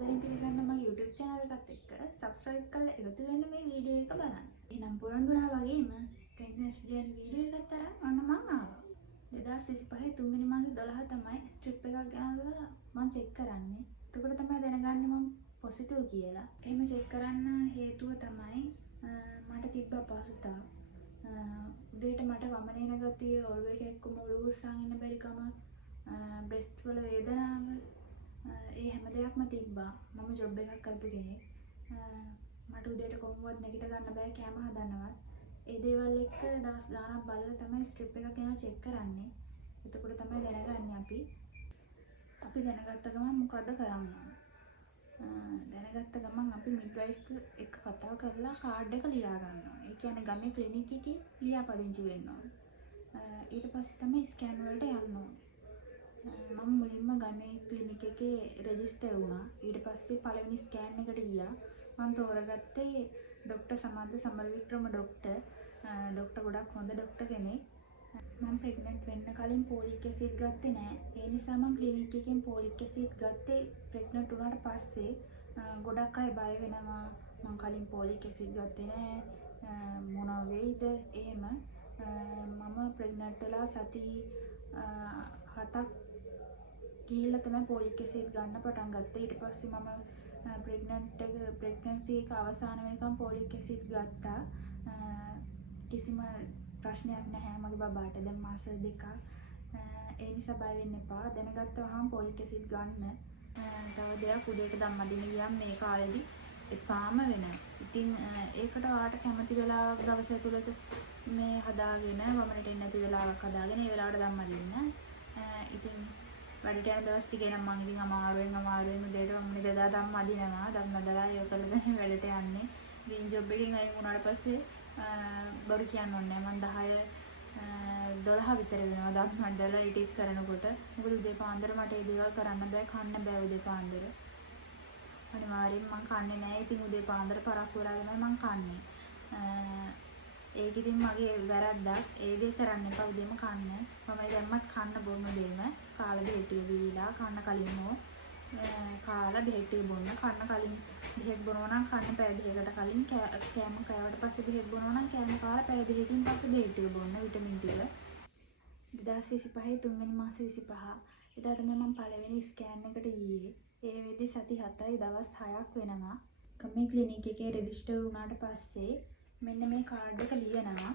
ආදරෙන් පිළිගන්න මගේ YouTube channel එකත් එක්ක subscribe කරලා එකතු වෙන්න මේ වීඩියෝ එක බලන්න. එහෙනම් පුරන්දුනා වගේම pregnancy journey වීඩියෝ එකත් අරන් මම ආවා. 2025 තුන්වෙනි මාසේ 12 තමයි ස්ට්‍රිප් එකක් ගන්නලා මම චෙක් කරන්නේ. එතකොට තමයි දැනගන්නේ මම පොසිටිව් කියලා. එහෙම චෙක් කරන්න හේතුව තමයි මට තිබ්බ අපහසුතාව. උදේට මට වමන එන ගතිය, ඔළුව එක එක්ක මුළු උස්සන් ඉන්න බැරිකම, බ්‍රෙස්ට් වල වේදනාව, ඒ හැම දෙයක්ම තිබ්බා. මම ජොබ් එකක් කරපු කෙනෙක්. මට උදේට කොහොමවත් නැගිට ගන්න බෑ කෑම හදන්නවත්. ඒ දේවල් එක්ක දවස් ගාණක් බලලා තමයි ස්ට්‍රිප් එකක් එනවා චෙක් කරන්නේ. එතකොට තමයි දැනගන්නේ අපි දැනගත්ත ගමන් මොකද කරන්න ඕන. දැනගත්ත ගමන් අපි මිඩ්වයිෆ් එක්ක කතා කරලා කාඩ් එක ලියා ගන්නවා. ඒ කියන්නේ ගමේ ක්ලිනික් එකේ ලියාපදිංචි වෙන්න ඕන. ඊට පස්සේ තමයි ස්කෑන් වලට යන්න ඕන. මම මුලින්ම ගමේ ක්ලිනික් එකේ රෙජිස්ටර් වුණා. ඊට පස්සේ පළවෙනි ස්කෑන් එකට ගියා. මම තෝරගත්තේ ડોක්ටර් සමන්ත සමරවික්‍රම ડોක්ටර්. ડોක්ටර් ගොඩක් හොඳ ડોක්ටර් කෙනෙක්. මම ප්‍රෙග්නන්ට් වෙන්න කලින් පෝලික් ඇසිඩ් ගත්තේ නැහැ. ඒ නිසා මම ක්ලිනික් එකෙන් පෝලික් ඇසිඩ් ගත්තේ ප්‍රෙග්නන්ට් වුණාට පස්සේ. ගොඩක් අය බය වෙනවා මම කලින් පෝලික් ඇසිඩ් ගත්තේ නැහැ මොනවා වෙයිද එහෙම. මම ප්‍රෙග්නන්ට් වෙලා සති 7ක් ගිහිල්ලා තමයි පෝලික් ඇසිඩ් ගන්න පටන් ගත්තේ. ඊට පස්සේ මම ප්‍රෙග්නන්සි එක අවසාන වෙනකම් පෝලික් ඇසිඩ් ගත්තා. කිසිම ප්‍රශ්නයක් නැහැ මගේ බබාට. දැන් මාස 2ක්. ඒ නිසා බය වෙන්න එපා. දැනගත්තම පෝලික් ඇසිඩ් ගන්න. තව දෙයක් උදේට ධම්මදින ගියම් මේ කාලෙදි එපාම වෙනවා. ඉතින් ඒකට ඔයාලට කැමති වෙලාවක දවස ඇතුළත මේ හදාගෙන වමනට එන්න නැති වෙලාවක් හදාගෙන ඒ වෙලාවට ධම්මදින්න. ඉතින් වැඩට යන දවස් ටිකේ නම් මම ඉතින් අමාරුවෙන් උදේට වමනේ දදා ධම්මදිනවා. ධම්මදලා ඒක කරගෙන වැඩට යන්නේ. ඉතින් ජොබ් එකෙන් අයින් වුණාට පස්සේ බරු කියන්න ඕනේ නැහැ. මම 10 12 විතර වෙනවා ධම්මදලා ඉඩිට් කරනකොට. මොකද උදේ පාන්දර මට ඒ දේවල් කරන්න බෑ, කන්න බෑ උදේ පාන්දර. අනිවාර්යෙන් මම කන්නේ නැහැ. ඉතින් උදේ පාන්දර පරක්කු වෙලා තමයි මම කන්නේ. ඒක ඉතින් මගේ වැරද්දක්. ඒ දේ කරන්න එපා උදේම කන්න. මම දැම්මත් කන්න බොන්න දෙන්න. කාලා බෙහෙටිය බීලා කන්න කලින් හෝ කාලා බෙහෙටිය බොන්න. කන්න කලින් බෙහෙත් බොනවා නම් කන්න පැය දෙකකට කලින් කෑම කෑවට පස්සේ බෙහෙත් බොනවා නම් කෑම කාලා පැය දෙකකින් පස්සේ බෙහෙටිය බොන්න විටමින් ටික. 2025 තුන්වෙනි මාසේ 25. එදා තමයි මම පළවෙනි ස්කෑන් එකට ගියේ. ඒ වෙද්දි සති 7යි දවස් 6ක් වෙනවා. ගමේ ක්ලිනික් එකේ රෙජිස්ටර් වුණාට පස්සේ මෙන්න මේ කාඩ් එක ලියනවා.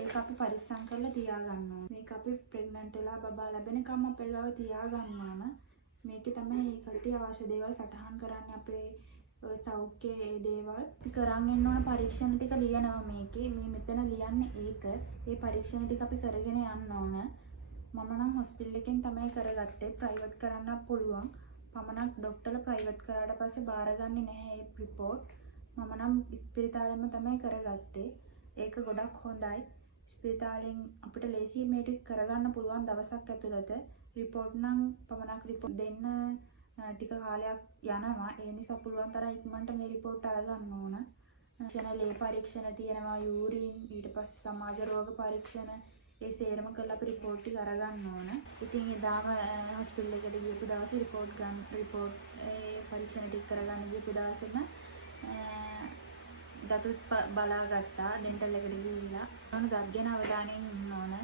ඒක අපි පරිස්සම් කරලා තියාගන්න ඕන. මේක අපි ප්‍රෙග්නන්ට් වෙලා බබා ලැබෙනකම් අපේ ගාව තියාගන්න ඕන. මේකේ තමයි මේ කට්ටිය අවශ්‍ය දේවල් සටහන් කරන්නේ අපේ සෞඛ්‍යයේ දේවල්. අපි කරන් එන්න ඕන පරීක්ෂණ ටික ලියනවා මේකේ. මේ මෙතන ලියන්නේ ඒක. මේ පරීක්ෂණ ටික අපි කරගෙන යන්න ඕන. මම නම් හොස්පිටල් එකෙන් තමයි කරගත්තේ. ප්‍රයිවට් කරන්නත් පුළුවන්. මම නම් ડોක්ටර්ලා ප්‍රයිවට් කරාට පස්සේ බාරගන්නේ නැහැ මේ රිපෝට්. මම නම් ස්පිරිතාලෙම තමයි කරගත්තේ. ඒක ගොඩක් හොඳයි. ස්පිරිතාලෙන් අපිට ලේසියෙන් මේ ටික කරගන්න පුළුවන් දවසක් ඇතුළත. රිපෝට් නම් පමණක් රිපෝට් දෙන්න ටික කාලයක් යනවා. ඒ නිසා පුළුවන් තරම් ඉක්මනට මේ රිපෝට් අරගන්න ඕන. ලේ පරීක්ෂණ තියෙනවා, යූරින්, ඊට පස්සේ සමාජ රෝග පරීක්ෂණ, ඒ සේරම කරලා අපි රිපෝට් ටික අරගන්න ඕන. ඉතින් එදාම හොස්පිටල් එකට ගියපු දවසේ රිපෝට් පරීක්ෂණ ටික කරගන්න ගියපු දවසේම දතුත් බලාගත්තා. ඩෙන්ටල් එකට ගිහිල්ලා දත් ගැන අවධානයෙන් ඉන්න ඕන.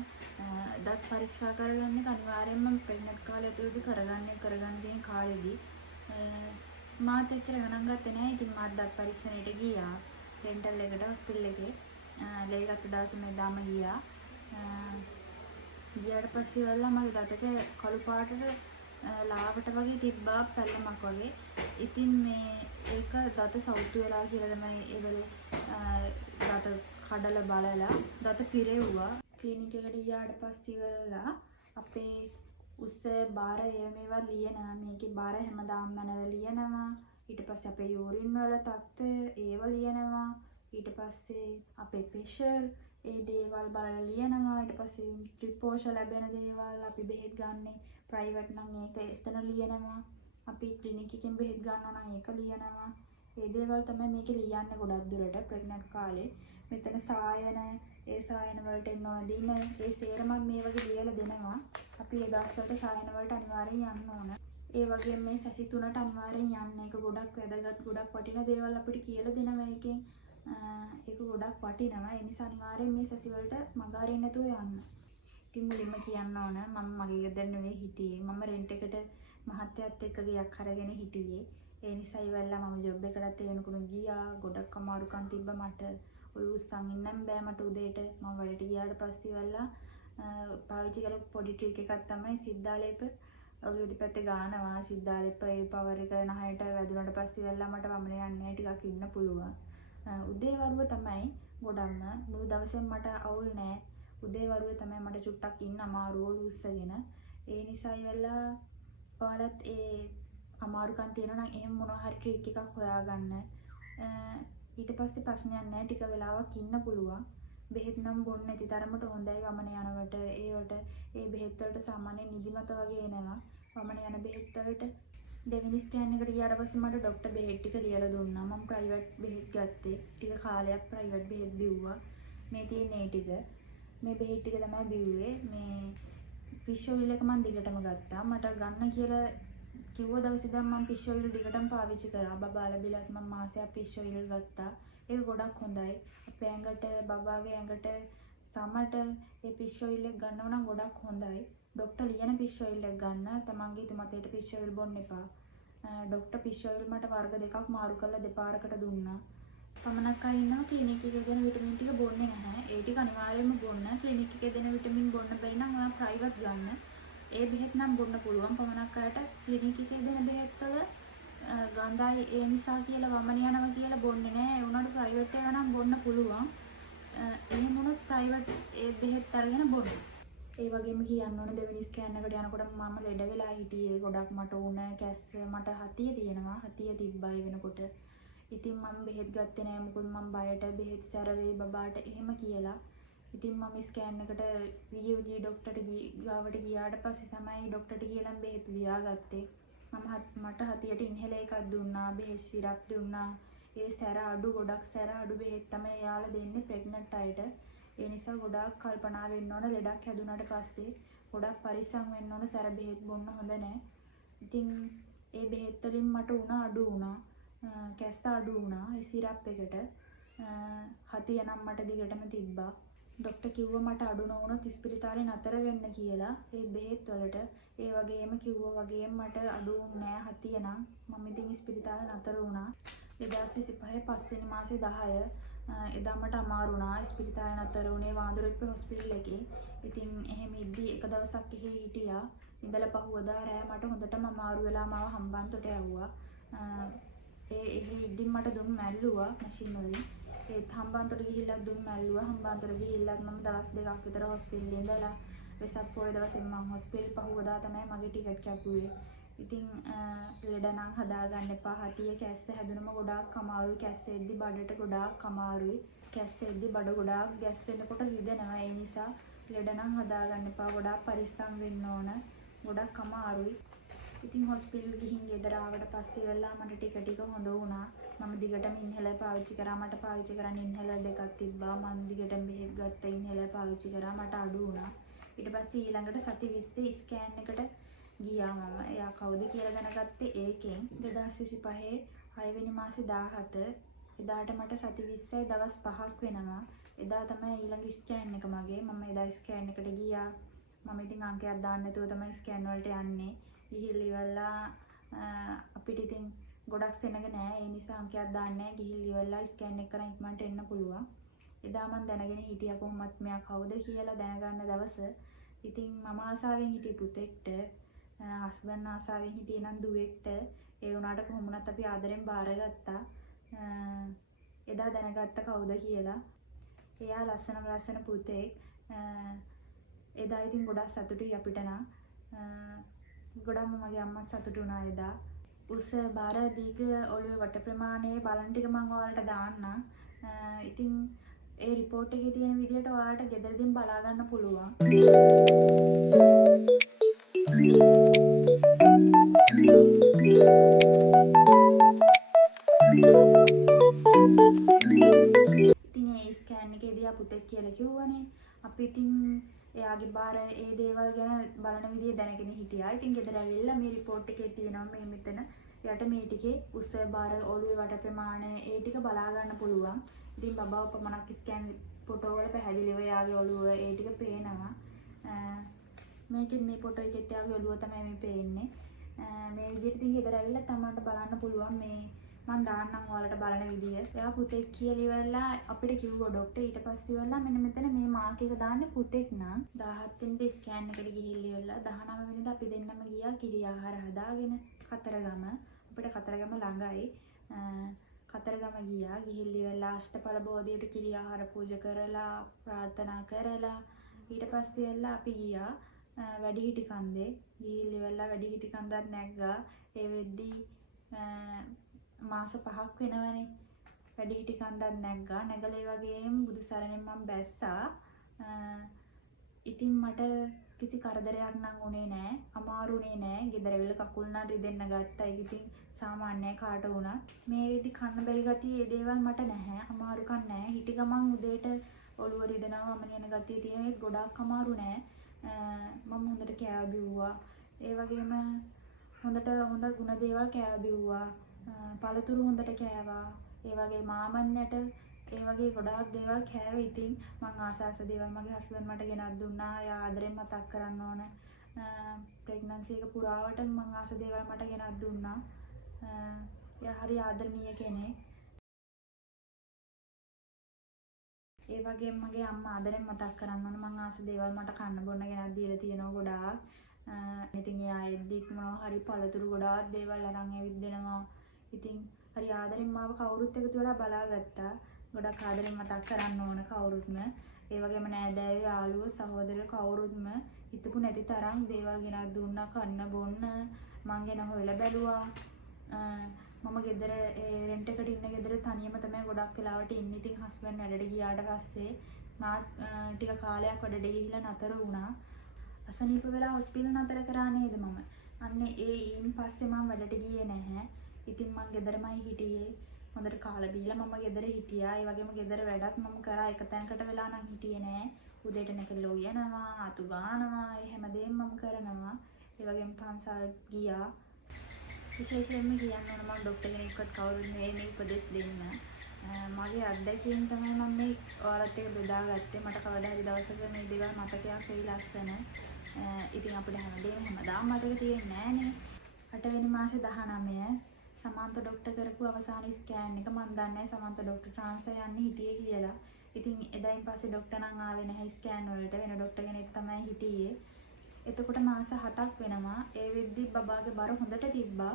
දත් පරීක්ෂා කරගන්නේ අනිවාර්යයෙන්ම ප්‍රෙග්නන්ට් කාලය ඇතුළතදී කරගන්න තියෙන කාලෙදී. මාත් එච්චර ගණන් ගත්තේ නැහැ. ඉතින් මාත් දත් පරීක්ෂණයට ගියා ඩෙන්ටල් එකට හොස්පිටල් එකේ. ලේ ගත්ත දවසේ මම දාම ගියා. ගියාට පස්සේ වල්ලා මගේ දතක කළු පාටට ලාවට වගේ තිබ්බා, පැල්ලමක් වගේ. ඉතින් ඒක දත සවුතු වෙලා කියලා තමයි ඒගොල්ලෝ දත කඩලා බලලා දත පිරෙව්වා. ක්ලිනික් එකට ගියාට පස්සේ ඉවරලා අපේ උස්ස බාර මේවා ලියනවා. මේකේ බාර හැමදාම මනලා ලියනවා. ඊට පස්සේ අපේ යූරින් වල තත්ත්වය ඒව ලියනවා. ඊට පස්සේ අපේ ප්‍රෙෂර් ඒ දේවල් බලලා ලියනවා. ඊට පස්සේ ත්‍රිපෝෂ ලැබෙන දේවල් අපි බෙහෙත් ගන්න ප්‍රයිවට් නම් ඒක එතන ලියනවා. අපි ක්ලිනික් එකෙන් බෙහෙත් ගන්නවා නම් ඒක ලියනවා. ඒ දේවල් තමයි මේකේ ලියන්නේ ගොඩක් දුරට ප්‍රෙග්නන්ට් කාලේ. මෙතන සායන, ඒ සායන වලට එන්න ඕන දින, ඒ සේරම මේ වගේ ලියලා දෙනවා. අපි ඒ දවස්වලට සායන වලට අනිවාර්යෙන් යන්න ඕන. ඒ වගේම මේ සැසි තුනට අනිවාර්යෙන් යන්න. ඒක ගොඩක් වැදගත්, ගොඩක් වටින දේවල් අපිට කියලා දෙනවා එකෙන්. ඒක ගොඩක් වටිනවා. ඒ නිසා අනිවාර්යෙන් මේ සැසි වලට මග අරින්න නැතුව යන්න. ඉතින් මුලින්ම කියන්න ඕන මම මගේ ගෙදර නෙවෙයි හිටියේ. මම රෙන්ට් එකට මහත්තයත් එක්ක ගයක් අරගෙන හිටියේ. ඒ නිසා ඉවල්ලා මම ජොබ් එකටත් ඒ වෙනකොට ගියා. ගොඩක් අමාරුකම් තිබ්බ මට. ඔළුව උස්සන් ඉන්නම් බෑ මට උදේට. මම වැඩට ගියාට පස්සේ ඉවල්ලා පාවිච්චි කළ පොඩි ට්‍රික් එකක් තමයි සිද්ධාලේප. ඔළුව දෙපැත්තේ ගානවා සිද්ධාලේප ඒ පවර් එක නහයට වැදුනට පස්සේ ඉවල්ලා මට වමනේ යන්නේ ටිකක් ඉන්න පුළුවන්. උදේ වරුව තමයි ගොඩක්ම මුළු දවසෙම මට අවුල් නෑ. උදේ වරුව තමයි මට චුට්ටක් ඉන්න අමාරු ඔළුව උස්සගෙන. ඒ නිසා ඉවල්ලා ඔයාලත් ඒ අමාරුකම් තියෙනවා නම් එහෙම මොනවා හරි ට්‍රික් එකක් හොයාගන්න. ඊට පස්සේ ප්‍රශ්නයක් නැහැ. ටික වෙලාවක් ඉන්න පුළුවන්. බෙහෙත් නම් බොන්න නැති තරමට හොඳයි වමන යනවට. ඒවට ඒ බෙහෙත් වලට සාමාන්‍යයෙන් නිදිමත වගේ එනවා. වමන යන බෙහෙත් වලට දෙවෙනි ස්කෑන් එකට ගියාට පස්සේ මට ડોක්ටර් බෙහෙත් ටික ලියලා දුන්නා. මම ප්‍රයිවට් බෙහෙත් ගත්තේ. ටික කාලයක් ප්‍රයිවට් බෙහෙත් බිව්වා. මේ තියෙන ඒ ටික. මේ බෙහෙත් ටික තමයි බිව්වේ. මේ ෆිෂ් ඔයිල් එක මම දිගටම ගත්තා. මට ගන්න කියලා කිව්ව දවසේ ඉඳන් මම ෆිෂ් ඔයිල් දිගටම පාවිච්චි කරා. බබාලා බිලත් මම මාසයක් ෆිෂ් ඔයිල් ගත්තා. ඒක ගොඩක් හොඳයි. අපේ ඇඟට බබාගේ ඇඟට සමට ඒ ෆිෂ් ඔයිල් එක ගන්නව නම් ගොඩක් හොඳයි. ડોක්ටර් ලියන ෆිෂ් ඔයිල් එක ගන්න. තමන්ගේ හිතමතේට ෆිෂ් ඔයිල් බොන්න එපා. ડોක්ටර් ෆිෂ් ඔයිල් මට වර්ග දෙකක් මාරු කරලා දෙපාරකට දුන්නා. පමණක් අය ඉන්නවා ක්ලිනික් එකේ දෙන විටමින් ටික බොන්නේ නැහැ. ඒ ටික අනිවාර්යයෙන්ම බොන්න. ක්ලිනික් එකේ දෙන විටමින් බොන්න බැරි නම් ඔයා ප්‍රයිවට් ගන්න. ඒ බෙහෙත් නම් බොන්න පුළුවන්. පමණක් අයට ක්ලිනික් එකේ දෙන බෙහෙත් වල ගඳයි ඒ නිසා කියලා වමන යනවා කියලා බොන්නේ නැහැ. ඒ උනාට ප්‍රයිවට් ඒවා නම් බොන්න පුළුවන්. එහෙම වුණොත් ප්‍රයිවට් ඒ බෙහෙත් අරගෙන බොන්න. ඒ වගේම කියන්න ඕන දෙවෙනි ස්කෑන් එකට යනකොට මම ලෙඩ වෙලා හිටියේ. ගොඩක් මට උණ කැස්ස මට හතිය තියෙනවා. හතිය තිබ්බයි වෙනකොට. ඉතින් මම බෙහෙත් ගත්තේ නැහැ. මොකද මම බයට බෙහෙත් සැරවේ බබාට එහෙම කියලා. ඉතින් මම ස්කෑන් එකට VUG ડોක්ටර්ට ගාවට ගියාට පස්සේ තමයි ડોක්ටර්ට කියලා බෙහෙත් ලියාගත්තේ. මට හතියට ඉන්හෙලර් එකක් දුන්නා. බෙහෙත් සිරප් දුන්නා. ඒ සැර අඩු ගොඩක් සැර අඩු බෙහෙත් තමයි එයාලා දෙන්නේ ප්‍රෙග්නන්ට් අයට. ඒ නිසා ගොඩාක් කල්පනා වෙන්න ඕන. ලෙඩක් හැදුනට පස්සේ ගොඩක් පරිස්සම් වෙන්න ඕන. සැර බෙහෙත් බොන්න හොඳ නැහැ. ඉතින් ඒ බෙහෙත් වලින් මට උණ අඩු වුණා. කැස්ස අඩු වුණා. ඒ සිරප් එකට හතිය නම් මට දිගටම තිබ්බා. ડોක්ටර් කිව්වා මට අඩු නොවුනොත් ඉස්පිරිතාලේ නතර වෙන්න කියලා. ඒ බෙහෙත් වලට ඒ වගේම කිව්වා වගේම මට අඩු වුණේ නැහැ හතිය නම්. මම ඉතින් ඉස්පිරිතාලේ නතර වුණා. 2025 පස්වෙනි මාසේ 10 එදා මට අමාරු වුණා. ඉස්පිරිතාලේ නතර වුණේ වාඳුරෙප්පේ හොස්පිටල් එකේ. ඉතින් එහෙම ඉද්දි එක දවසක් එහෙ හිටියා. ඉඳලා පහුවදා රෑ මට හොඳටම අමාරු වෙලා මාව හම්බන්තොට ඇව්වා. එහෙ ඉද්දි මට දුම් මැල්ලුවා මැෂින් වලින්. ඒත් හම්බන්තොට ගිහිල්ලා දුම් මැල්ලුවා. හම්බන්තොට ගිහිල්ලා මම දවස් දෙකක් විතර හොස්පිටල් ඉඳලා වෙසක් පොයේ දවසේ මම හොස්පිටල් පහුවදා තමයි මගේ ටිකට් කැපුවේ. ඉතින් ලෙඩ නම් හදාගන්න එපා. හතිය කැස්ස හැදුනම ගොඩාක් අමාරුයි. කැස්ස එද්දි බඩට ගොඩාක් අමාරුයි. කැස්ස එද්දි බඩ ගොඩාක් ගැස්සෙනකොට රිදෙනවා. ඒ නිසා ලෙඩ නම් හදාගන්න එපා. ගොඩාක් පරිස්සම් වෙන්න ඕන. ගොඩාක් අමාරුයි. ඉතින් හොස්පිටල් ගිහින් ගෙදර ආවට පස්සේ වෙලා මට ටික හොඳ වුණා. මම දිගටම ඉන්හෙලර් පාවිච්චි කරා. මට පාවිච්චි කරන්න ඉන්හෙලර් දෙකක් තිබ්බා. මම දිගටම බෙහෙත් ගත්තා. ඉන්හෙලර් පාවිච්චි කරා. මට අඩු වුණා. ඊට පස්සේ ඊළඟට සති 20 ස්කෑන් එකට ගියා මම. එයා කවුද කියලා දැනගත්තේ ඒකෙන්. 2025 6 වෙනි මාසේ 17 එදාට මට සති 20යි දවස් 5ක් වෙනවා. එදා තමයි ඊළඟ ස්කෑන් එක මගේ. මම එදා ස්කෑන් එකට ගියා. මම ඉතින් අංකයක් දාන්න නැතුව තමයි ස්කෑන් වලට යන්නේ. ගිහිල්ලා අපිට ඉතින් ගොඩක් සෙනග නෑ. ඒ නිසා අංකයක් දාන්නේ නෑ. ගිහිල්ලා ස්කෑන් එක කරන් ඉක්මනට එන්න පුළුවන්. එදා මම දැනගෙන හිටියා කොහොමත් මෙයා කවුද කියලා දැනගන්න දවස. ඉතින් මම ආසාවෙන් හිටිය පුතෙක්ට, හස්බන්ඩ් ආසාවෙන් හිටියේ නම් දුවෙක්ට. ඒ වුණාට කොහොම වුණත් අපි ආදරෙන් බාරගත්තා. එදා දැනගත්ත කවුද කියලා. එයා ලස්සන පුතෙක්. එදා ඉතින් ගොඩක් සතුටුයි අපිට නම්. ගොඩක්ම මගේ අම්මා සතුටු වුණා එදා. උස බර දීග ඔළුවේ වට ප්‍රමාණයේ බලන් ටික මම ඔයාලට දාන්නම්. ඉතින් ඒ රිපෝට් එකේ තියෙන විදිහට ඔයාලට ගෙදරදීන් බලා ගන්න පුළුවන්. ඉතින් ඒ ස්කෑන් එකේදී පුතෙක් කියලා කිව්වනේ. අපි ඉතින් එයාගේ බාර ඒ දේවල් ගැන බලන විදිය දැනගෙන හිටියා. ඉතින් ගෙදර ඇවිල්ලා මේ report එකේ තියෙනවා මේ මෙතන යට මේ ටිකේ උස්ස බාර ඔළුවේ වට ප්‍රමාණය ඒ ටික බලා ගන්න පුළුවන්. ඉතින් බබාව පමණක් ස්කෑන් ෆොටෝ වල පැහැදිලිව එයාගේ ඔළුව ඒ ටික පේනවා. මේකෙන් මේ ෆොටෝ එකෙත් එයාගේ ඔළුව තමයි මේ පේන්නේ. මේ විදිහට ඉතින් ගෙදර ඇවිල්ලා තමන්ට බලන්න පුළුවන් මේ මම දාන්නම් ඔයාලට බලන විදිය. එයා පුතෙක් කියලා ඉවරලා අපිට කිව්වා ડોක්ටර් ඊට පස්සේ ඉවරලා මෙන්න මෙතන මේ මාක් එක දාන්නේ පුතෙක් නම් 17 වෙනිදා ස්කෑන් එකට ගිහිල්ලා ඉවරලා 19 වෙනිදා අපි දෙන්නම ගියා කිරි ආහාර හදාගෙන කතරගම. අපිට කතරගම ළඟයි. කතරගම ගියා ගිහිල්ලා ඉවරලා අෂ්ටඵල බෝධියට කිරි ආහාර පූජා කරලා ප්‍රාර්ථනා කරලා ඊට පස්සේ ඉවරලා අපි ගියා වැඩිහිටි කන්දේ. ගිහිල්ලා ඉවරලා වැඩිහිටි කන්දත් නැග්ගා. ඒ වෙද්දී මාස 5ක් වෙනවනේ. වැඩිහිටි කන්දක් නැග්ගා. නැගලා ඒ වගේම බුදු සරණෙන් මම බැස්සා. ඉතින් මට කිසි කරදරයක් නම් උනේ නෑ. අමාරුනේ නෑ. ගෙදර වෙල කකුල් නම් රිදෙන්න ගත්තා. ඒක ඉතින් සාමාන්‍යයි කාට වුණත්. මේ වෙද්දි කන්න බැරි ගතිය ඒ දේවල් මට නැහැ. අමාරුකම් නෑ. හිටි ගමන් උදේට ඔළුව රිදෙනවා වම යන ගතිය තියෙන එක ගොඩක් අමාරු නෑ. මම හොඳට කෑව බිව්වා. ඒ වගේම හොඳ ගුණ දේවල් කෑව බිව්වා. පළතුරු හොඳට කෑවා. ඒ වගේ මාමන්නට ඒ වගේ ගොඩාක් දේවල් කෑවේ. ඉතින් මං ආසාස දේවල් මගේ හස්බන්ඩ් මට ගෙනත් දුන්නා. එයා ආදරෙන් මතක් කරන්න ඕන. ප්‍රෙග්නන්සි එක පුරාවට මං ආස දේවල් මට ගෙනත් දුන්නා. එයා හරි ආදරණීය කෙනෙක්. ඒ වගේම මගේ අම්මා ආදරෙන් මතක් කරන්න ඕන. මං ආස දේවල් මට කන්න බොන්න ගෙනත් දීලා තියෙනවා ගොඩාක්. ඉතින් එයා එද්දිත් මොනවා හරි පළතුරු ගොඩාක් දේවල් අරන් ඇවිත් දෙනවා. ඉතින් හරි ආදරෙන් මාව කවුරුත් එකතු වෙලා බලාගත්තා. ගොඩක් ආදරෙන් මතක් කරන්න ඕන කවුරුත්ම. ඒ වගේම නෑදෑයෝ යාළුවෝ සහෝදරයෝ කවුරුත්ම හිතපු නැති තරම් දේවල් ගෙනත් දුන්නා කන්න බොන්න. මං ගැන හොයලා බැලුවා. මම ගෙදර රෙන්ට් එකට ඉන්න ගෙදර තනියම තමයි ගොඩක් වෙලාවට ඉන්නේ. ඉතින් හස්බන්ඩ් වැඩට ගියාට පස්සේ මාත් ටික කාලයක් වැඩට ගිහිල්ලා නතර වුණා. අසනීප වෙලා හොස්පිටල් නතර කරා නේද මම. අන්න ඊයින් පස්සේ මම වැඩට ගියේ නැහැ. ඉතින් මං ගෙදරමයි හිටියේ. හොඳට කාලා බීලා මම ගෙදර හිටියා. ඒ වගේම ගෙදර වැඩත් මම කරා. එක තැනකට වෙලා නම් හිටියේ නෑ. උදේට නැගලා උයනවා, අතු ගානවා, ඒ හැමදේම මම කරනවා. ඒ වගේම පන්සල් ගියා. විශේෂයෙන්ම කියන්න ඕන මම ડોක්ටර් කෙනෙක්වත් කවුරුත් නෙවෙයි මේ උපදෙස් දෙන්න. මගේ අත්දැකීම් තමයි මම මේ ඔයාලත් එක්ක බෙදාගත්තේ. මට කවදා හරි දවසක මේ දේවල් මතකයක් වෙයි ලස්සන. ඉතින් අපිට හැමදාම මතක තියෙන්නේ නෑනේ. 8 වෙනි මාසේ 19 සමන්ත ડોක්ටර් කරපු අවසාන ස්කෑන් එක මම දන්නේ සමන්ත ડોක්ටර් ට්‍රාන්ස්ෆර් යන්න හිටියේ කියලා. ඉතින් එදායින් පස්සේ ડોක්ටර් නම් ආවේ නැහැ ස්කෑන් වලට. වෙන ડોක්ටර් කෙනෙක් තමයි හිටියේ. එතකොට මාස 7ක් වෙනවා. ඒ වෙද්දි බබාගේ බර හොඳට තිබ්බා.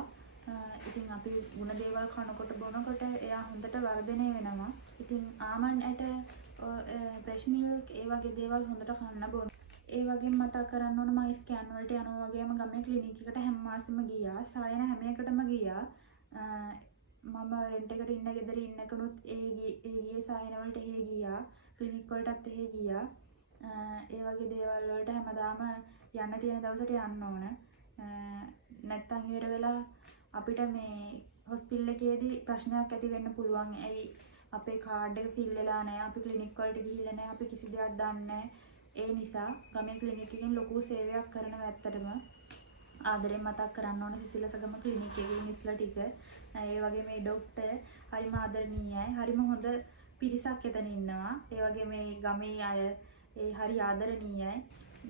ඉතින් අපි ಗುಣ දේවල් කනකොට බොනකොට එයා හොඳට වර්ධනය වෙනවා. ඉතින් ආමන්ඩ් ඇට බ්‍රෙෂ් මිල්ක් ඒ වගේ දේවල් හොඳට කන්න බොන. ඒ වගේම මතක් කරන්න ඕන මම ස්කෑන් වලට යනවා වගේම ගමේ ක්ලිනික් එකට හැම මාසෙම ගියා. සායන හැම එකටම ගියා. මම රෙන්ට් එකට ඉන්න ගෙදර ඉන්නකනුත් ඒ ගියේ සායන වලට එහෙ ගියා. ක්ලිනික් වලටත් එහෙ ගියා. ඒ වගේ දේවල් වලට හැමදාම යන්න තියෙන දවසට යන්න ඕන. නැත්තම් ඉවර වෙලා අපිට මේ හොස්පිටල් එකේදී ප්‍රශ්නයක් ඇති වෙන්න පුළුවන්. ඇයි අපේ කාඩ් එක ෆිල් වෙලා නැහැ. අපි ක්ලිනික් වලට ගිහිල්ලා නැහැ. අපි කිසි දෙයක් දන්නේ නැහැ. ඒ නිසා ගමේ ක්ලිනික් එකෙන් ලොකු සේවයක් කරනවා ඇත්තටම. ආදරෙන් මතක් කරන්න ඕන සිසිලසගම ක්ලිනික් එකේ මිස්ලා ටික. ඒ වගේ මේ ડોක්ටර් හරිම ආදරණීයයි. හරිම හොඳ පිරිසක් එතන ඉන්නවා. ඒ වගේ මේ ගමේ අය ඒ හරි ආදරණීයයි.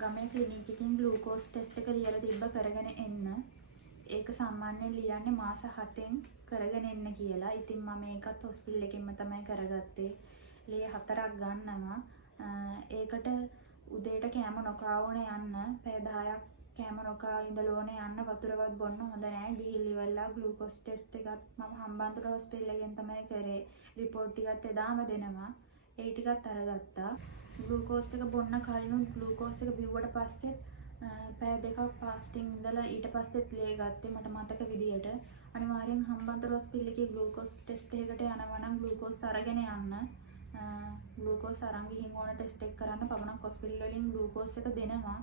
ගමේ ක්ලිනික් එකකින් ග්ලූකෝස් ටෙස්ට් එක ලියලා තිබ්බ කරගෙන එන්න. ඒක සාමාන්‍යයෙන් ලියන්නේ මාස 7න් කරගෙන එන්න කියලා. ඉතින් මම ඒකත් හොස්පිටල් එකෙන්ම තමයි කරගත්තේ. ලේ 4ක් ගන්නවා. ඒකට උදේට කෑම නොකා ඕනේ යන්න. පැය 10ක් කෑම නොකා ඉඳලා ඕනේ යන්න. වතුරවත් බොන්න හොඳ නැහැ. ගිහිල්ලා ඉවරලා ග්ලූකෝස් ටෙස්ට් එකත් මම හම්බන්තොට හොස්පිටල් එකෙන් තමයි කරේ. රිපෝට් ටිකත් එදාම දෙනවා. ඒ ටිකත් අරගත්තා. ග්ලූකෝස් එක බොන්න කලින් ග්ලූකෝස් එක බිව්වට පස්සෙත් පැය 2ක් ෆාස්ටිං ඉඳලා ඊට පස්සෙත් ලේ ගත්තේ මට මතක විදියට. අනිවාර්යෙන් හම්බන්තොට හොස්පිටල් එකේ ග්ලූකෝස් ටෙස්ට් එකකට යනවා නම් ග්ලූකෝස් අරගෙන යන්න. ග්ලූකෝස් අරන් ගිහින් ඕන ටෙස්ට් එක කරන්න පමණක් හොස්පිටල් වලින් ග්ලූකෝස් එක දෙනවා.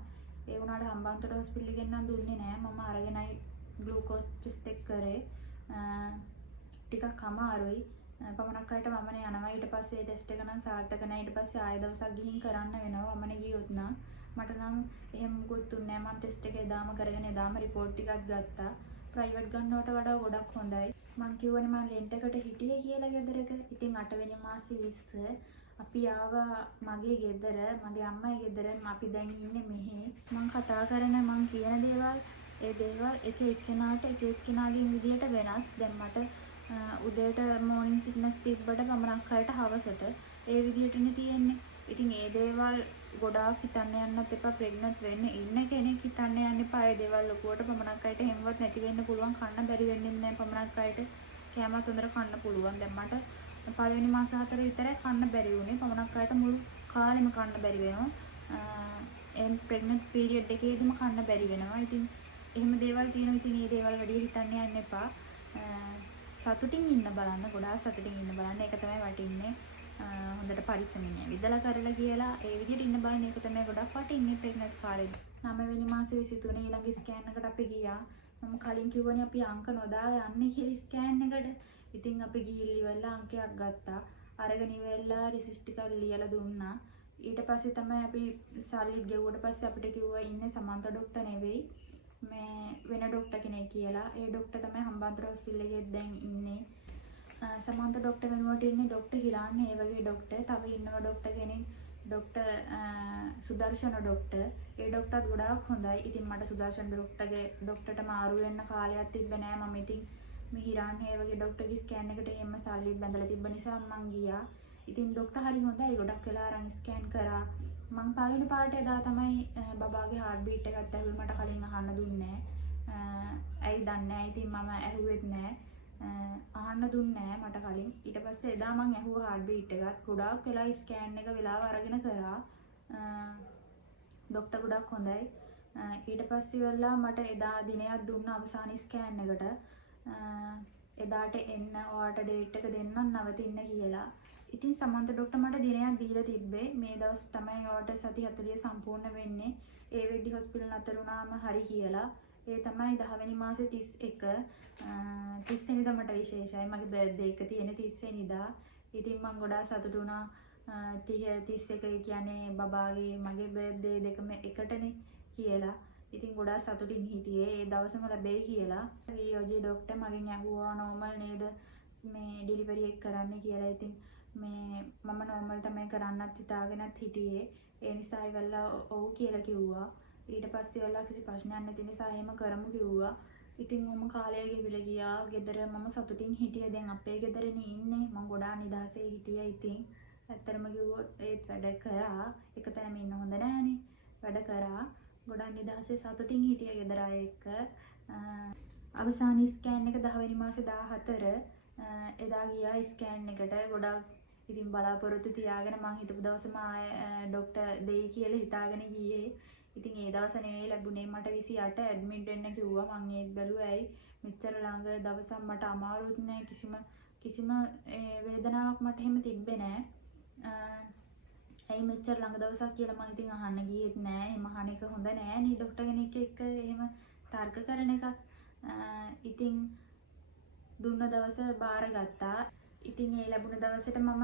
ඒ වුණාට හම්බන්තොට හොස්පිටල් එකෙන් නම් දුන්නේ නෑ. මම අරගෙනයි ග්ලූකෝස් ටෙස්ට් එක කරේ. ටිකක් අමාරුයි. පමණක් අයට වමනේ යනවා. ඊට පස්සේ ටෙස්ට් එක නම් සාර්ථක නැහැ. ඊට පස්සේ ආයෙ දවසක් ගිහින් කරන්න වෙනවා වමනේ ගියොත් නම්. මට නම් එහෙම මුකුත් උන්නේ නැහැ. මම ටෙස්ට් එක එදාම කරගෙන එදාම රිපෝට් ටිකක් ගත්තා. ප්‍රයිවට් ගන්නවට වඩා ගොඩක් හොඳයි. මං කියවනේ මං රෙන්ට් එකට හිටියේ කියලා ගෙදරක. ඉතින් 8 වෙනි මාසේ 20 අපි ආවා මගේ ගෙදර, මගේ අම්මගේ ගෙදර. අපි දැන් ඉන්නේ මෙහි. මං කතා කරන මං කියන දේවල් ඒ දේවල් එක එක්කෙනාට එක එක්කෙනාගේ විදියට වෙනස්. දැන් මට උදේට මෝර්නින් සික්නස් තිබ්බට පමණක් අයට හවසට ඒ විදියටනේ තියෙන්නේ. ඉතින් ඒ දේවල් ගොඩාක් හිතන්න යන්නත් එපා. ප්‍රෙග්නන්ට් වෙන්න ඉන්න කෙනෙක් හිතන්න යන්න එපා. ඒ දේවල් ලොකුවට පමණක් අයට හැමවත් නැති වෙන්න පුළුවන්. කන්න බැරි වෙන්නේ නැහැ පමණක් අයට. කෑමත් හොඳට කන්න පුළුවන්. දැන් මට පළවෙනි මාස 4 විතරයි කන්න බැරි වුණේ. පමණක් අයට මුළු කාලෙම කන්න බැරි වෙනවා. ප්‍රෙග්නන්ට් පීරියඩ් එකේදීම කන්න බැරි වෙනවා. ඉතින් එහෙම දේවල් තියෙනවා. ඉතින් මේ දේවල් වැඩි හිතන්න යන්න එපා. සතුටින් ඉන්න බලන්න. ගොඩාක් සතුටින් ඉන්න බලන්න. ඒක තමයි වටින්නේ. හොඳට පරිස්සමින් විදලා කරලා කියලා ඒ විදිහට ඉන්න බලන්න. ඒක තමයි ගොඩක් වටින්නේ ප්‍රෙග්නන්ට් කාලෙදි. 9 වෙනි මාසේ 23 ඊළඟ ස්කෑන් එකට අපි ගියා. මම කලින් කිව්වනේ අපි අංක නොදා යන්නේ කියලා ස්කෑන් එකට. ඉතින් අපි ගිහිල්ලා ඉවරලා අංකයක් ගත්තා. අරගෙන ඉවරලා රිසිට් ටිකක් ලියලා දුන්නා. ඊට පස්සේ තමයි අපි සල්ලි ගෙවුවට පස්සේ අපිට කිව්වා ඉන්නේ සමන්ත ඩොක්ටර් නෙවෙයි මේ වෙන ඩොක්ටර් කෙනෙක් කියලා. ඒ ඩොක්ටර් තමයි හම්බන්තොට හොස්පිටල් එකේ දැන් ඉන්නේ. සමන්ත ඩොක්ටර් වෙනුවට ඉන්නේ ඩොක්ටර් හිරාන් ඒ වගේ ඩොක්ටර්. තව ඉන්නවා ඩොක්ටර් කෙනෙක් ඩොක්ටර් සුදර්ශන ඩොක්ටර්. ඒ ඩොක්ටර්ත් ගොඩාක් හොඳයි. ඉතින් මට සුදර්ශන ඩොක්ටර්ට මාරු වෙන්න කාලයක් තිබ්බේ නෑ. මම ඉතින් මේ හිරාන් ඒ වගේ ඩොක්ටර්ගේ ස්කෑන් එකට එහෙම සල්ලිත් බැඳලා තිබ්බ නිසා මං ගියා. ඉතින් ඩොක්ටර් හරි හොඳයි. ගොඩක් වෙලා අරන් ස්කෑන් කරා. මං පළවෙනි පාට එදා තමයි බබාගේ හાર્ට් බීට් එකත් ඇහුවේ. මට කලින් අහන්න දුන්නේ නෑ. ඇයි දන්නේ නෑ. ඉතින් මම ඇහුවෙත් නෑ. අහන්න දුන්නේ නෑ මට කලින්. ඊට පස්සේ එදා මං ඇහුවා හાર્ට් බීට් එකත්. ගොඩාක් වෙලා ස්කෑන් එක වෙලාව අරගෙන කරා. ඩොක්ටර් ගොඩක් හොඳයි. ඊට පස්සේ වෙලා මට එදා දිනයක් දුන්න අවසාන ස්කෑන් එකට. එදාට එන්න ඔයාට ඩේට් එක දෙන්නම් නවතින්න කියලා. ඉතින් සමන්ත ඩොක්ටර් මට දිනයක් දීලා තිබ්බේ. මේ දවස් තමයි ඔයාට සති 40 සම්පූර්ණ වෙන්නේ. ඒ වෙද්දි හොස්පිටල් නතර වුණාම හරි කියලා. ඒ තමයි 10 වෙනි මාසේ 31 30 වෙනිදා මට විශේෂයි. මගේ බර්ත්ඩේ එක තියෙන 30 වෙනිදා. ඉතින් මම ගොඩාක් සතුටු වුණා. 31 කියන්නේ බබාගේ මගේ බර්ත්ඩේ දෙකම එකටනේ කියලා. ඉතින් ගොඩාක් සතුටින් හිටියේ ඒ දවසම ලැබෙයි කියලා. වියෝජී ඩොක්ටර් මගෙන් ඇහුවා නෝමල් නේද මේ ඩෙලිවරි එක කරන්න කියලා. ඉතින් මේ මම නෝමල් තමයි කරන්නත් හිතාගෙනත් හිටියේ. ඒ නිසා ඉවල්ලා ඔව් කියලා කිව්වා. ඊට පස්සේ ඉවල්ලා කිසි ප්‍රශ්නයක් නැති නිසා එහෙම කරමු කිව්වා. ඉතින් මම කාලය ගෙවිලා ගියා. ගෙදර මම සතුටින් හිටියේ. දැන් අපේ ගෙදරනේ ඉන්නේ. මම ගොඩාක් නිදහසේ හිටියා. ඉතින් ඇත්තටම කිව්වොත් ඒත් වැඩ කරා. එක තැනම ඉන්න හොඳ නැහනේ. වැඩ කරා. ගොඩක් නිදහසේ සතුටින් හිටියා ගෙදර අය එක්ක. අවසාන ස්කෑන් එක 10 වෙනි මාසේ 14 එදා ගියා ස්කෑන් එකට. ගොඩක් ඉතින් බලාපොරොත්තු තියාගෙන මං හිතපු දවසම ඩොක්ටර් දෙයි කියලා හිතාගෙන ගියේ. ඉතින් ඒ දවස නෙවෙයි ලැබුණේ. මට 28 ඇඩ්මිට් වෙන්න කිව්වා. මං ඒත් බැලුවා ඇයි මෙච්චර ළඟ දවසක් මට අමාරුත් නෑ. කිසිම වේදනාවක් මට එහෙම තිබ්බේ නෑ. ඇයි මෙච්චර ළඟ දවසක් කියලා මං ඉතින් අහන්න ගියෙත් නෑ. එහෙම අහන එක හොඳ නෑ නේ ඩොක්ටර් කෙනෙක් එක්ක එහෙම තර්ක කරන එක. ඉතින් දුන්න දවස බාරගත්තා. ඉතින් ඒ ලැබුණ දවසට මම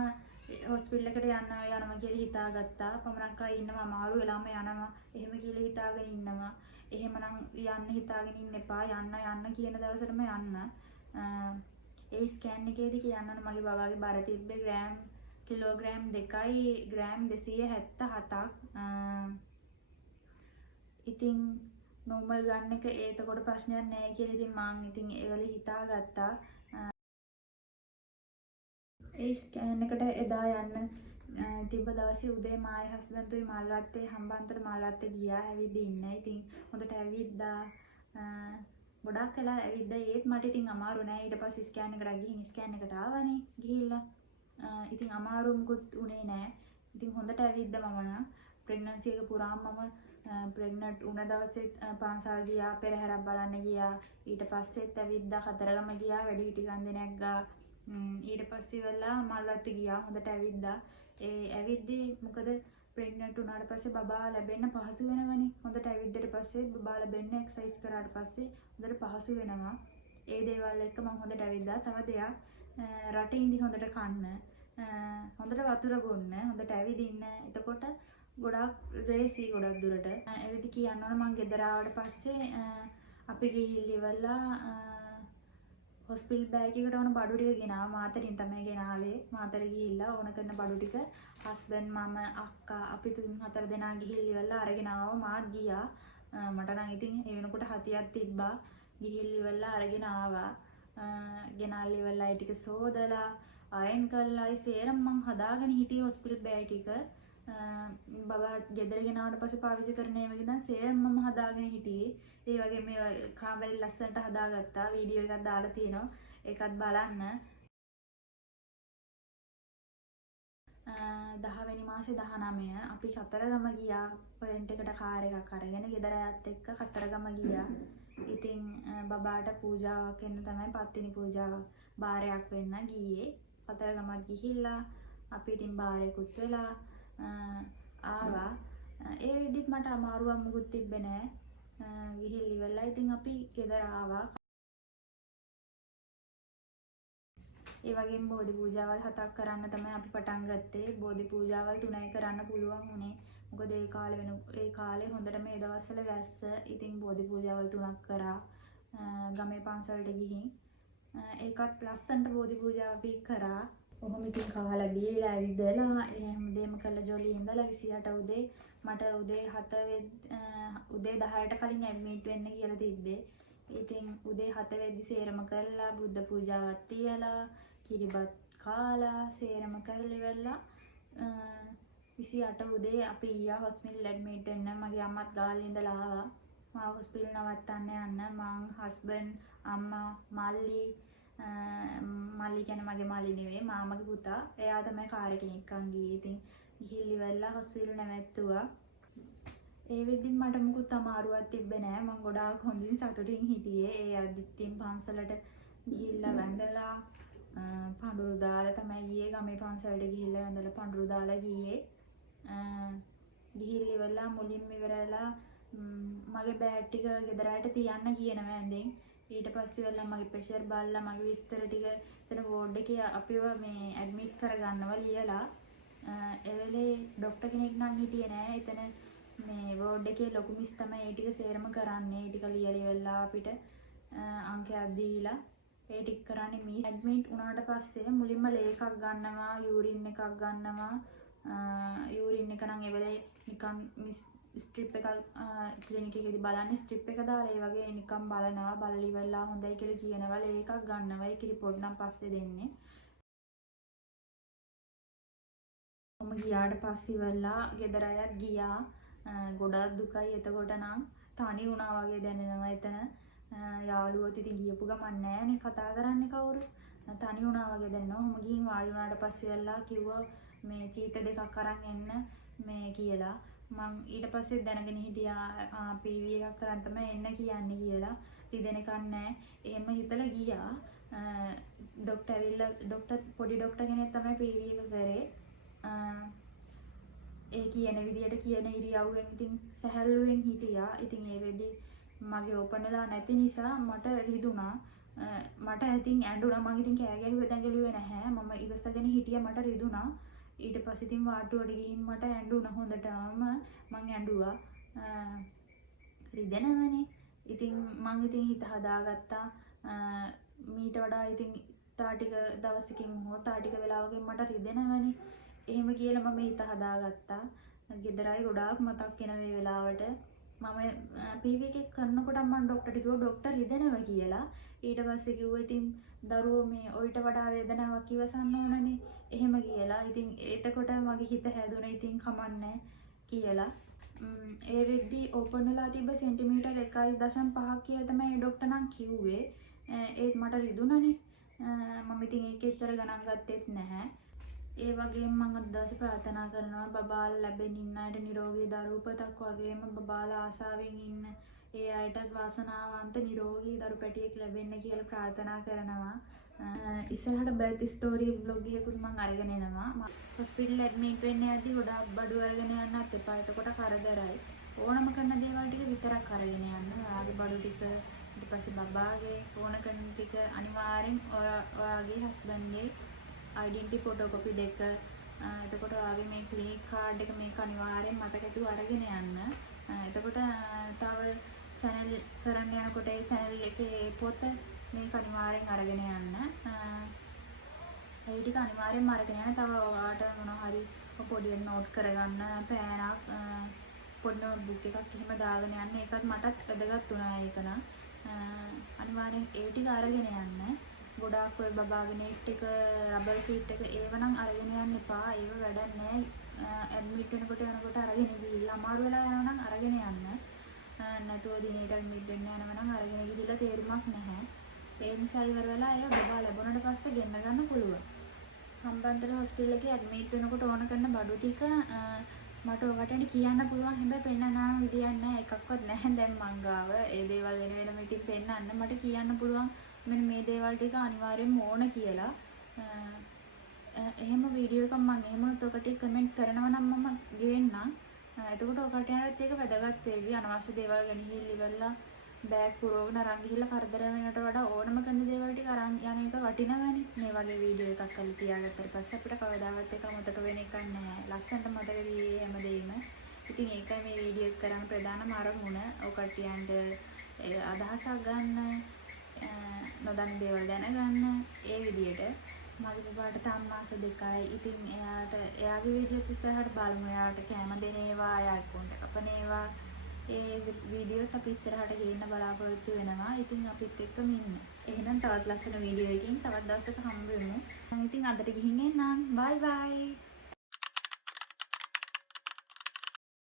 හොස්පිටල් එකට යනවා කියලා හිතාගත්තා. පමණක් අය ඉන්නවා අමාරු වෙලාම යනවා. එහෙම කියලා හිතාගෙන ඉන්නවා. එහෙමනම් යන්න හිතාගෙන ඉන්න එපා. යන්න කියන දවසටම යන්න. ඒ ස්කෑන් එකේදී කියන්න මගේ බබාගේ බර තිබ්බේ කිලෝග්‍රෑම් 2යි ග්‍රෑම් 277ක්. ඉතින් නෝමල් ගන්න එක ඒතකොට ප්‍රශ්නයක් නෑ කියලා ඉතින් මං ඉතින් ඒවල හිතාගත්තා. ඒ ස්කෑන් එකට එදා යන්න තිබ්බ දවසේ උදේ මායි හස්බන්ඩ්තුයි මල්වත්තේ හම්බන්තොට මල්වත්තේ ගියා. ඇවිත් ඉන්න. ඉතින් හොඳට ඇවිද්දා. ගොඩක් වෙලා ඇවිද්දා. ඒත් මට ඉතින් අමාරු නෑ. ඊට පස්සේ ස්කෑන් එකට ගිහින් ස්කෑන් එකට ආවනේ ගිහිල්ලා. ඉතින් අමාරු මුකුත් උනේ නෑ. ඉතින් හොඳට ඇවිද්දා මම නම්. ප්‍රෙග්නන්සි එක පුරාම මම ප්‍රෙග්නන්ට් වුණ දවසේ පාන්සල් ගියා. පෙරහැරක් බලන්න ගියා. ඊට පස්සෙත් ඇවිද්දා කතරගම ගියා. වැඩිහිටි ගන්දේ නැග්ගා. ඊට පස්සේ වෙලා මල්වත්ත ගියා. හොඳට ඇවිද්දා. ඒ ඇවිද්දී මොකද ප්‍රෙග්නන්ට් වුණාට පස්සේ බබා ලැබෙන්න පහසු වෙනවනේ. හොඳට ඇවිද්දට පස්සේ බබා ලැබෙන්න එක්සර්සයිස් කරාට පස්සේ හොඳට පහසු වෙනවා. ඒ දේවල් එක්ක මම හොඳට ඇවිද්දා. තව දෙයක් රටේ ඉඳි හොඳට කන්න, හොඳට වතුර බොන්න, හොඳට ඇවිදින්න. එතකොට ගොඩක් රේසි ගොඩක් දුරට. ඒ විදි කියන්න ඕන මං ගෙදර ආවට පස්සේ අපි ගිහිල්ලා ඉවරලා හොස්පිටල් බෑග් එකට ඕන බඩු ටික ගෙනාවා. මාතරින් තමයි ගෙනාවේ. මාතර ගිහිල්ලා ඕන කරන බඩු ටික හස්බන්ඩ් මම අක්කා අපි 3-4 දෙනා ගිහිල්ලා ඉවරලා අරගෙන ආවා. මාත් ගියා. මට නම් ඉතින් ඒ වෙනකොට හතියක් තිබ්බා. ගිහිල්ලා ඉවරලා අරගෙන ආවා. ගෙනාල්ලා ඉවරලා ඒ ටික සෝදලා අයන් කළායි සේරම මං හදාගෙන හිටියේ හොස්පිටල් බෑග් එක. බබා ගෙදර ගෙනාවට පස්සේ පාවිච්චි කරන ඒවා ඉතින් සේරම මම හදාගෙන හිටියේ. ඒ වගේ මේ කාමරේ ලස්සනට හදාගත්තා. වීඩියෝ එකක් දාලා තියෙනවා. ඒකත් බලන්න. 10 වෙනි මාසේ 19 අපි කතරගම ගියා. රෙන්ට් එකට කාර් එකක් අරගෙන ගෙදර අයත් එක්ක කතරගම ගියා. ඉතින් බබාට පූජාවක් වෙන්න තමයි පත්තිනි පූජාවක් බාරයක් වෙන්න ගියේ. කතරගමත් ගිහිල්ලා අපි ඉතින් බාරයකුත් වෙලා ආවා. ඒ වෙද්දිත් මට අමාරුවක් මුකුත් තිබ්බේ නෑ. ගිහිල්ලා ඉවරලා ඉතින් අපි ගෙදර ආවා. ඒ වගේම බෝධි පූජාවල් 7ක් කරන්න තමයි අපි පටන් ගත්තේ. බෝධි පූජාවල් 3යි කරන්න පුළුවන් වුණේ. මොකද ඒ කාලේ හොඳට මේ දවස්වල වැස්ස. ඉතින් බෝධි පූජාවල් 3ක් කරා. ගමේ පන්සලට ගිහින් ඒකත් ලස්සනට බෝධි පූජාව අපි කරා. ඔහොම ඉතින් කාලා බීලා ඇවිදලා හැමදේම කළා ජොලි ඉඳලා 28 උදේ මට උදේ 10ට කලින් ඇඩ්මිට් වෙන්න කියලා තිබ්බේ. ඉතින් උදේ 7 වෙද්දි සේරම කරලා බුද්ධ පූජාවක් තියලා කිරිබත් කාලා සේරම කරලා ඉවරලා 28 උදේ අපි ඊයා හොස්පිටල් ඇඩ්මිට් වෙන්න. මගේ අම්මත් ගාල්ලේ ඉඳලා ආවා. මම හොස්පිටල් නවත්තන්න යන්න. මං හස්බන්ඩ් අම්මා මල්ලි කියන්නේ මගේ මල්ලි නෙවෙයි මාමගේ පුතා. එයා තමයි කාර් එකෙන් එක්කන් ගියේ. ඉතින් ගිහිල්ලා ඉවරලා හොස්පිටල් නැවැත්තුවා. ඒ වෙද්දිත් මට මුකුත් අමාරුවක් තිබ්බේ නෑ. මම ගොඩාක් හොඳින් සතුටින් හිටියේ. ඒ අදිත්තින් පන්සලට ගිහිල්ලා වැඳලා පඳුරු දාලා තමයි ගියේ. ගමේ පන්සලට ගිහිල්ලා වැඳලා පඳුරු දාලා ගියේ. ගිහිල්ලා ඉවරලා මුලින්ම ඉවරලා මගේ බෑග් ටික ගෙදර ආයට තියන්න කියනවා ඇඳෙන්. ඊට පස්සේ වෙලා මගේ ප්‍රෙෂර් බලලා මගේ විස්තර ටික එතන වෝඩ් එකේ අපිව මේ ඇඩ්මිට් කරගන්නවා ලියලා. ඒ වෙලේ ડોක්ටර් කෙනෙක් නම් හිටියේ නෑ. එතන මේ වෝඩ් එකේ ලොකු මිස් තමයි ඒ ටික සේරම කරන්නේ. ඒ ටික ලියලා ඉවරලා අපිට අංකයක් දීලා ඒ ටික කරන්නේ මිස්. ඇඩ්මිට් වුණාට පස්සේ මුලින්ම ලේ එකක් ගන්නවා, යූරින් එකක් ගන්නවා. යූරින් එක නම් ඒ වෙලේ නිකන් මිස් ස්ට්‍රිප් එකක් ක්ලිනික් එකේදී බලන්නේ ස්ට්‍රිප් එක දාලා ඒ වගේ නිකන් බලනවා. බලලා ඉවරලා හොඳයි කියලා කියනවා. ලේ එකක් ගන්නවා. ඒක රිපෝට් නම් පස්සේ දෙන්නේ. මම ගියාට පස්සේ ඉවරලා ගෙදර අයත් ගියා. ගොඩක් දුකයි. එතකොට නම් තනි වුණා වගේ දැනෙනවා එතන. යාළුවෝත් ඉතින් ගියපු ගමන් නෑනේ කතා කරන්නේ කවුරු. තනි වුණා වගේ දැනෙනවා. මම ගිහින් වාඩි වුණාට පස්සේ වෙලා කිව්වා මේ චීත දෙකක් අරන් එන්න මේ කියලා. මං ඊට පස්සේ දැනගෙන හිටියා PV එකක් කරන් තමයි එන්න කියන්නේ කියලා. රිදෙනකන් නෑ. එහෙම හිතලා ගියා. පොඩි ડોක්ටර් කෙනෙක් තමයි PV එක කරේ. ඒ කියන විදියට කියන ඉරියව්වෙන් ඉතින් සැහැල්ලුවෙන් හිටියා. ඉතින් ඒ වෙද්දි මගේ ඕපන් වෙලා නැති නිසා මට රිදුනා. මට ඉතින් ඇඬුණා. මම ඉතින් කෑ ගැහුවේ දැඟලුවේ නැහැ. මම ඉවසගෙන හිටියා. මට රිදුනා. ඊට පස්සේ ඉතින් වාට්ටුවට ගිහින් මට ඇඬුණා හොඳටම. මං ඇඬුවා. රිදෙනවනේ. ඉතින් මං ඉතින් හිත හදාගත්තා. මීට වඩා ඉතින් තා ටික දවසකින් හෝ තා ටික වෙලාවකින් මට රිදෙනවනේ. එහෙම කියලා මම හිත හදාගත්තා. ගෙදරයි ගොඩාක් මතක් වෙන මේ වෙලාවට. මම PV එකක් කරනකොට මම ડોක්ටර්ට කිව්වා ડોක්ටර් රිදෙනවා කියලා. ඊට පස්සේ කිව්වා ඉතින් දරුවෝ මේ ඔයිට වඩා වේදනාවක් ඉවසන්න ඕනනේ. එහෙම කියලා. ඉතින් එතකොට මගේ හිත හැදුණා ඉතින් කමන්නේ කියලා. ඒ වෙද්දි ඕපන් වෙලා තිබ්බ සෙන්ටිමීටර් 1.5ක් කියලා තමයි ડોක්ටර් නම් කිව්වේ. ඒත් මට රිදුණානේ. මම ඉතින් ඒක එච්චර ගණන් ගත්තෙත් නැහැ. ඒ වගේම මම අද දවසේ ප්‍රාර්ථනා කරනවා බබාලා ලැබෙන්න ඉන්න අයට නිරෝගී දරු උපතක් වගේම බබාලා ආසාවෙන් ඉන්න ඒ අයටත් වාසනාවන්ත නිරෝගී දරු පැටියෙක් ලැබෙන්න කියලා ප්‍රාර්ථනා කරනවා. ඉස්සරහට බර්ත් ස්ටෝරි බ්ලොග් එකකුත් මම අරගෙන එනවා. මම හොස්පිටල් ඇඩ්මිට් වෙන්න යද්දි ගොඩාක් බඩු අරගෙන යන්නත් එපා. එතකොට කරදරයි. ඕනම කරන දේවල් ටික විතරක් අරගෙන යන්න. ඔයාගේ බඩු ටික ඊට පස්සේ බබාගේ ඕන කරන ටික අනිවාර්යෙන් ඔයාගේ හස්බන්ඩ්ගේ ඩෙන්ටිටි ෆොටෝකොපි දෙක එතකොට ඔයාගේ මේ ක්ලිනික් කාඩ් එක මේක අනිවාර්යෙන් මතක ඇතුව අරගෙන යන්න. එතකොට තව channel කරන්න යනකොට ඒ channel එකේ පොත මේක අනිවාර්යෙන් අරගෙන යන්න. ඒ ටික අනිවාර්යෙන්ම අරගෙන යන්න. තව ඔයාට මොනවා හරි පොඩි නෝට් කරගන්න පෑනක් පොඩි නෝට්බුක් එකක් එහෙම දාගෙන යන්න. ඒකත් මටත් වැදගත් වුණා ඒක නම්. අනිවාර්යෙන් ඒ ටික අරගෙන යන්න. ගොඩාක් ඔය බබාගේ නෙට් එක රබර් සීට් එක ඒව නම් අරගෙන යන්න එපා. ඒව වැඩක් නෑ. ඇඩ්මිට් වෙනකොට යනකොට අරගෙන ගිහිල්ලා අමාරු වෙලා යනවා නම් අරගෙන යන්න. නැතුව දිනේට ඇඩ්මිට් වෙන්න යනවා නම් අරගෙන ගිහිල්ලා තේරුමක් නැහැ. ඒ නිසා ඉවර වෙලා අය බබා ලැබුණාට පස්සේ ගෙන්න ගන්න පුළුවන්. හම්බන්තොට හොස්පිටල් එකේ ඇඩ්මිට් වෙනකොට ඕන කරන බඩු ටික මට ඔකට කියන්න පුළුවන්. හැබැයි පෙන්නන්න විදියක් නැහැ. එකක්වත් නැහැ දැන් මං ගාව. ඒ දේවල් වෙන වෙනම ඉතින් පෙන්නන්න මට කියන්න පුළුවන්. මෙන්න මේ දේවල් ටික අනිවාර්යෙන්ම ඕන කියලා. එහෙම වීඩියෝ එකක් මම එහෙමනොත් ඔකට කමෙන්ට් කරනවා නම් මම ගේන්නම්. එතකොට ඔකට යනත් ඒක වැදගත් වේවි. අනවශ්‍ය දේවල් ගෙනහිල්ල ඉවරලා බෑග් පුරවගෙන අරන් ගිහිල්ලා කරදර වෙනට වඩා ඕනම කරන දේවල් ටික අරන් යන එක වටිනවනේ. මේ වගේ වීඩියෝ එකක් කරලා තියාගත්තට පස්සේ අපිට කවදාවත් ඒක මතක වෙන එකක් නැහැ. ලස්සනට මතක තියේ හැමදේම. ඉතින් ඒකයි මේ වීඩියෝ එක කරන්න ප්‍රධානම අරමුණ. ඔකට යන්න අදහසක් ගන්න, නොදන්න දේවල් දැනගන්න. ඒ විදියට මගේ බබාට තාම මාස 2යි. ඉතින් එයාගේ වීඩියෝත් ඉස්සරහට බලමු. එයාට කැම දෙන ඒවා, එයා අකවුන්ට් එක කපන ඒවා, ඒ වීඩියෝත් අපි ඉස්සරහට ගේන්න බලාපොරොත්තු වෙනවා. ඉතින් අපිත් එක්කම ඉන්න. එහෙනම් තවත් ලස්සන වීඩියෝ එකකින් තවත් දවසක හම්බ වෙමු. මම ඉතින් අදට ගිහින් එන්නම්. බයි බයි.